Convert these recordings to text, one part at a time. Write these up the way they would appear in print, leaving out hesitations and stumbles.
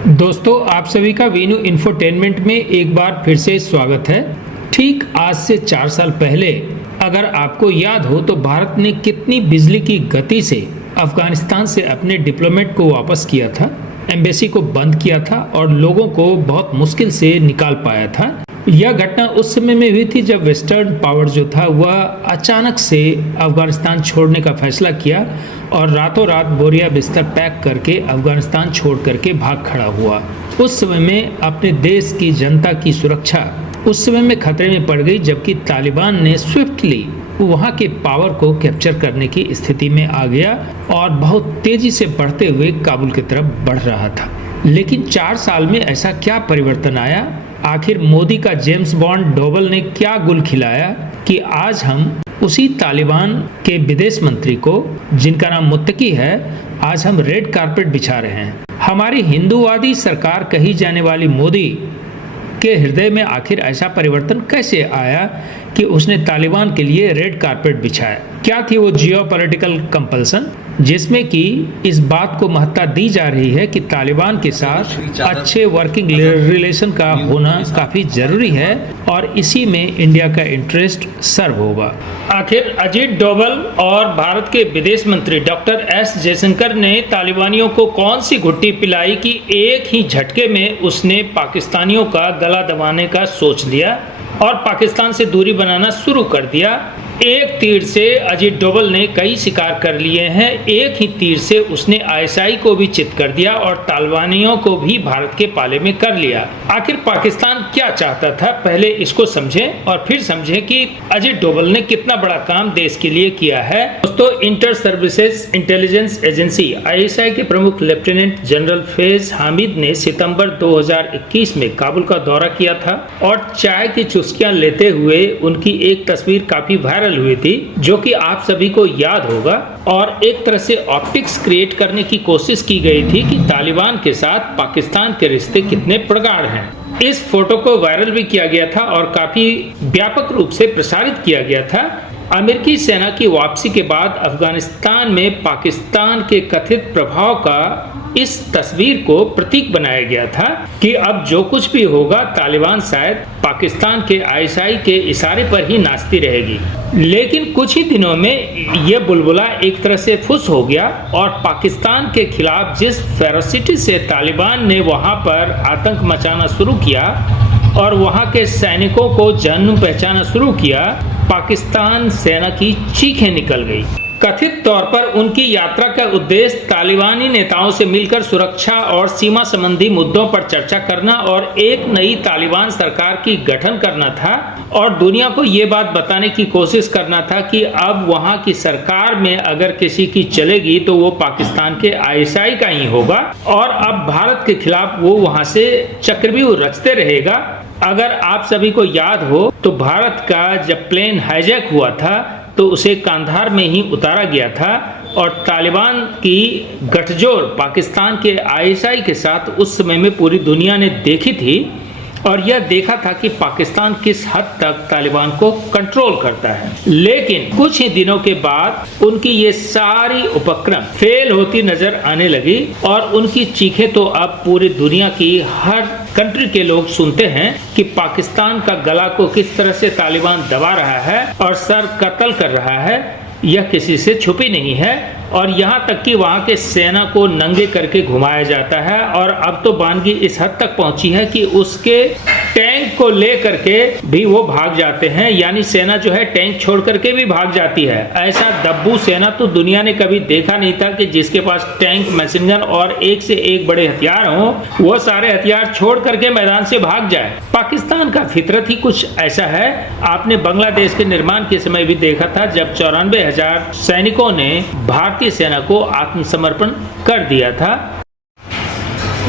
दोस्तों, आप सभी का वीनू इंफोटेनमेंट में एक बार फिर से स्वागत है। ठीक आज से 4 साल पहले अगर आपको याद हो तो भारत ने कितनी बिजली की गति से अफगानिस्तान से अपने डिप्लोमेट को वापस किया था, एम्बेसी को बंद किया था और लोगों को बहुत मुश्किल से निकाल पाया था। यह घटना उस समय में हुई थी जब वेस्टर्न पावर जो था वह अचानक से अफगानिस्तान छोड़ने का फैसला किया और रातों रात बोरिया बिस्तर पैक करके अफगानिस्तान छोड़ करके भाग खड़ा हुआ। उस समय में अपने देश की जनता की सुरक्षा उस समय में खतरे में पड़ गई, जबकि तालिबान ने स्विफ्टली वहां के पावर को कैप्चर करने की स्थिति में आ गया और बहुत तेजी से बढ़ते हुए काबुल की तरफ बढ़ रहा था। लेकिन 4 साल में ऐसा क्या परिवर्तन आया? आखिर मोदी का जेम्स बॉन्ड डोवल ने क्या गुल खिलाया कि आज हम उसी तालिबान के विदेश मंत्री को, जिनका नाम मुत्तकी है, आज हम रेड कारपेट बिछा रहे हैं। हमारी हिंदूवादी सरकार कही जाने वाली मोदी के हृदय में आखिर ऐसा परिवर्तन कैसे आया कि उसने तालिबान के लिए रेड कारपेट बिछाया? क्या थी वो जियोपॉलिटिकल कंपल्सन जिसमें कि इस बात को महत्ता दी जा रही है कि तालिबान के साथ अच्छे वर्किंग रिलेशन का होना काफी जरूरी है और इसी में इंडिया का इंटरेस्ट सर्व होगा। आखिर अजीत डोवल और भारत के विदेश मंत्री डॉक्टर एस जयशंकर ने तालिबानियों को कौन सी घुट्टी पिलाई कि एक ही झटके में उसने पाकिस्तानियों का गला दबाने का सोच लिया और पाकिस्तान से दूरी बनाना शुरू कर दिया। एक तीर से अजीत डोवल ने कई शिकार कर लिए हैं। एक ही तीर से उसने आईएसआई को भी चित कर दिया और तालिबानियों को भी भारत के पाले में कर लिया। आखिर पाकिस्तान क्या चाहता था, पहले इसको समझें और फिर समझें कि अजीत डोवल ने कितना बड़ा काम देश के लिए किया है। दोस्तों, inter services intelligence agency ISI के प्रमुख लेफ्टिनेंट जनरल फैज हामिद ने सितंबर 2021 में काबुल का दौरा किया था और चाय की चुस्कियां लेते हुए उनकी एक तस्वीर काफी वायरल हुई थी, जो कि आप सभी को याद होगा। और एक तरह से ऑप्टिक्स क्रिएट करने की कोशिश की गई थी कि तालिबान के साथ पाकिस्तान के रिश्ते कितने प्रगाढ़ हैं। इस फोटो को वायरल भी किया गया था और काफी व्यापक रूप से प्रसारित किया गया था। अमेरिकी सेना की वापसी के बाद अफगानिस्तान में पाकिस्तान के कथित प्रभाव का इस तस्वीर को प्रतीक बनाया गया था कि अब जो कुछ भी होगा तालिबान शायद पाकिस्तान के आईएसआई के इशारे पर ही नाचती रहेगी। लेकिन कुछ ही दिनों में यह बुलबुला एक तरह से फुस हो गया और पाकिस्तान के खिलाफ जिस फेरोसिटी से तालिबान ने वहां पर आतंक मचाना शुरू किया और वहां के सैनिकों को जहन्नुम पहचाना शुरू किया, पाकिस्तान सेना की चीखें निकल गई। कथित तौर पर उनकी यात्रा का उद्देश्य तालिबानी नेताओं से मिलकर सुरक्षा और सीमा संबंधी मुद्दों पर चर्चा करना और एक नई तालिबान सरकार की गठन करना था और दुनिया को ये बात बताने की कोशिश करना था कि अब वहां की सरकार में अगर किसी की चलेगी तो वो पाकिस्तान के आईएसआई का ही होगा और अब भारत के खिलाफ वो वहां से चक्रव्यूह रचते रहेगा। अगर आप सभी को याद हो तो भारत का जब प्लेन हाईजैक हुआ था तो उसे कांधार में ही उतारा गया था और तालिबान की गठजोड़ पाकिस्तान के आईएसआई के साथ उस समय में पूरी दुनिया ने देखी थी और यह देखा था कि पाकिस्तान किस हद तक तालिबान को कंट्रोल करता है। लेकिन कुछ ही दिनों के बाद उनकी ये सारी उपक्रम फेल होती नजर आने लगी और उनकी चीखें तो अब पूरी दुनिया की हर कंट्री के लोग सुनते हैं कि पाकिस्तान का गला को किस तरह से तालिबान दबा रहा है और सर कत्ल कर रहा है। यह किसी से छुपी नहीं है और यहाँ तक कि वहाँ के सेना को नंगे करके घुमाया जाता है और अब तो बानगी इस हद तक पहुंची है कि उसके टैंक को ले करके भी वो भाग जाते हैं, यानी सेना जो है टैंक छोड़ करके भी भाग जाती है। ऐसा दब्बू सेना तो दुनिया ने कभी देखा नहीं था कि जिसके पास टैंक, मशीन गन और एक से एक बड़े हथियार हों, वो सारे हथियार छोड़ करके मैदान से भाग जाए। पाकिस्तान का फितरत ही कुछ ऐसा है। आपने बांग्लादेश के निर्माण के समय भी देखा था जब 94,000 सैनिकों ने भारतीय सेना को आत्मसमर्पण कर दिया था।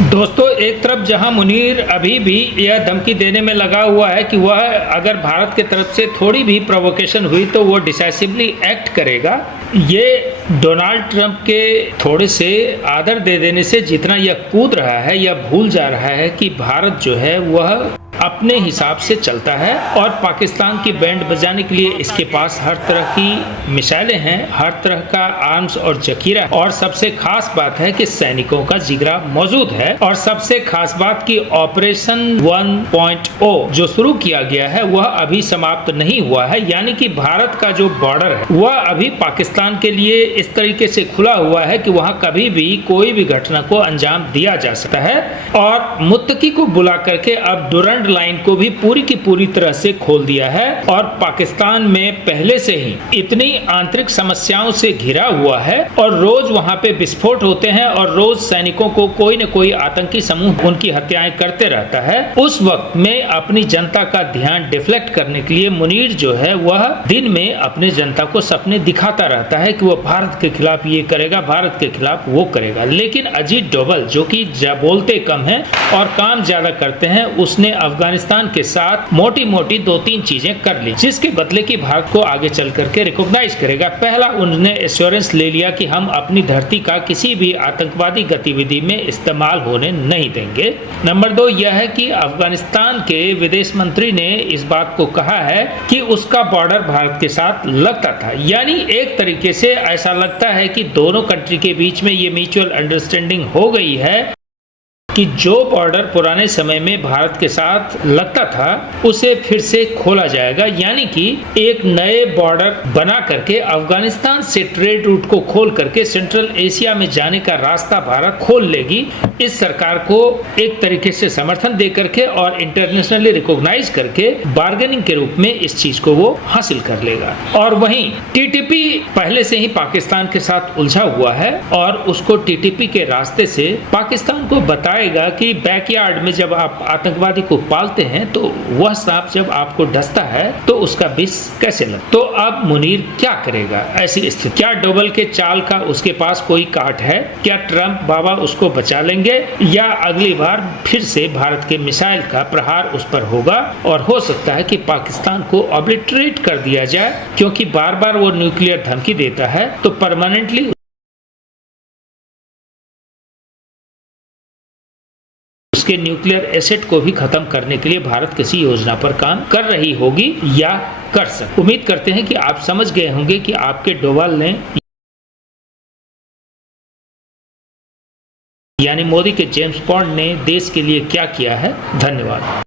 दोस्तों, एक तरफ जहां मुनीर अभी भी यह धमकी देने में लगा हुआ है कि वह अगर भारत की तरफ से थोड़ी भी प्रोवोकेशन हुई तो वो डिसाइसिवली एक्ट करेगा। ये डोनाल्ड ट्रंप के थोड़े से आदर दे देने से जितना यह कूद रहा है, यह भूल जा रहा है कि भारत जो है वह अपने हिसाब से चलता है और पाकिस्तान की बैंड बजाने के लिए इसके पास हर तरह की मिसाइलें हैं, हर तरह का आर्म्स और जखीरा, और सबसे खास बात है कि सैनिकों का जिगरा मौजूद है। और सबसे खास बात की ऑपरेशन 1.0 जो शुरू किया गया है वह अभी समाप्त नहीं हुआ है, यानी कि भारत का जो बॉर्डर है वह अभी पाकिस्तान के लिए इस तरीके से खुला हुआ है कि वहां कभी भी कोई भी घटना को अंजाम दिया जा सकता है। और मुत्तकी को बुला करके अब डुरंड लाइन को भी पूरी की पूरी तरह से खोल दिया है और पाकिस्तान में पहले से ही इतनी आंतरिक समस्याओं से घिरा हुआ है और रोज वहां पे विस्फोट होते हैं और रोज सैनिकों को कोई न कोई आतंकी समूह उनकी हत्याएं करते रहता है। उस वक्त में अपनी जनता का ध्यान डिफ्लेक्ट करने के लिए मुनीर जो है वह दिन में अपने जनता को सपने दिखाता रहता है कि वह भारत के खिलाफ ये करेगा, भारत के खिलाफ वो करेगा। लेकिन अजीत डोभाल जो कि बोलते कम हैं और काम ज्यादा करते हैं, उसने अफगानिस्तान के साथ मोटी मोटी 2-3 चीजें कर ली जिसके बदले कि भारत को आगे चल करके रिकॉग्नाइज करेगा। पहला, उन्होंने एश्योरेंस ले लिया कि हम अपनी धरती का किसी भी आतंकवादी गतिविधि में इस्तेमाल होने नहीं देंगे। नंबर 2 यह है कि अफगानिस्तान के विदेश मंत्री ने इस बात को कहा है कि उसका बॉर्डर भारत के साथ लगता था, यानी एक तरीके से ऐसा लगता है कि दोनों कंट्री के बीच में ये म्यूचुअल अंडरस्टैंडिंग हो गई है कि जो बॉर्डर पुराने समय में भारत के साथ लगता था उसे फिर से खोला जाएगा, यानी कि एक नए बॉर्डर बना करके अफगानिस्तान से ट्रेड रूट को खोल करके सेंट्रल एशिया में जाने का रास्ता भारत खोल लेगी। इस सरकार को एक तरीके से समर्थन दे करके और इंटरनेशनली रिकॉग्नाइज करके बार्गेनिंग के रूप में इस चीज को वो हासिल कर लेगा। और वहीं टीटीपी पहले से ही पाकिस्तान के साथ उलझा हुआ है और उसको टीटीपी के रास्ते से पाकिस्तान को बताया कि बैकयार्ड में जब आप आतंकवादी को पालते हैं तो वह सांप जब आपको डसता है तो उसका विष कैसे लगता। तो अब मुनीर क्या करेगा ऐसी स्थिति? क्या डोभाल के चाल का उसके पास कोई काट है? क्या ट्रंप बाबा उसको बचा लेंगे या अगली बार फिर से भारत के मिसाइल का प्रहार उस पर होगा और हो सकता है कि पाकिस्तान को ऑब्लिटरेट कर दिया जाए, क्योंकि बार बार वो न्यूक्लियर धमकी देता है तो परमानेंटली उसके न्यूक्लियर एसेट को भी खत्म करने के लिए भारत किसी योजना पर काम कर रही होगी या कर सकती। उम्मीद करते हैं कि आप समझ गए होंगे कि आपके डोभाल ने यानी मोदी के जेम्स बॉन्ड ने देश के लिए क्या किया है। धन्यवाद।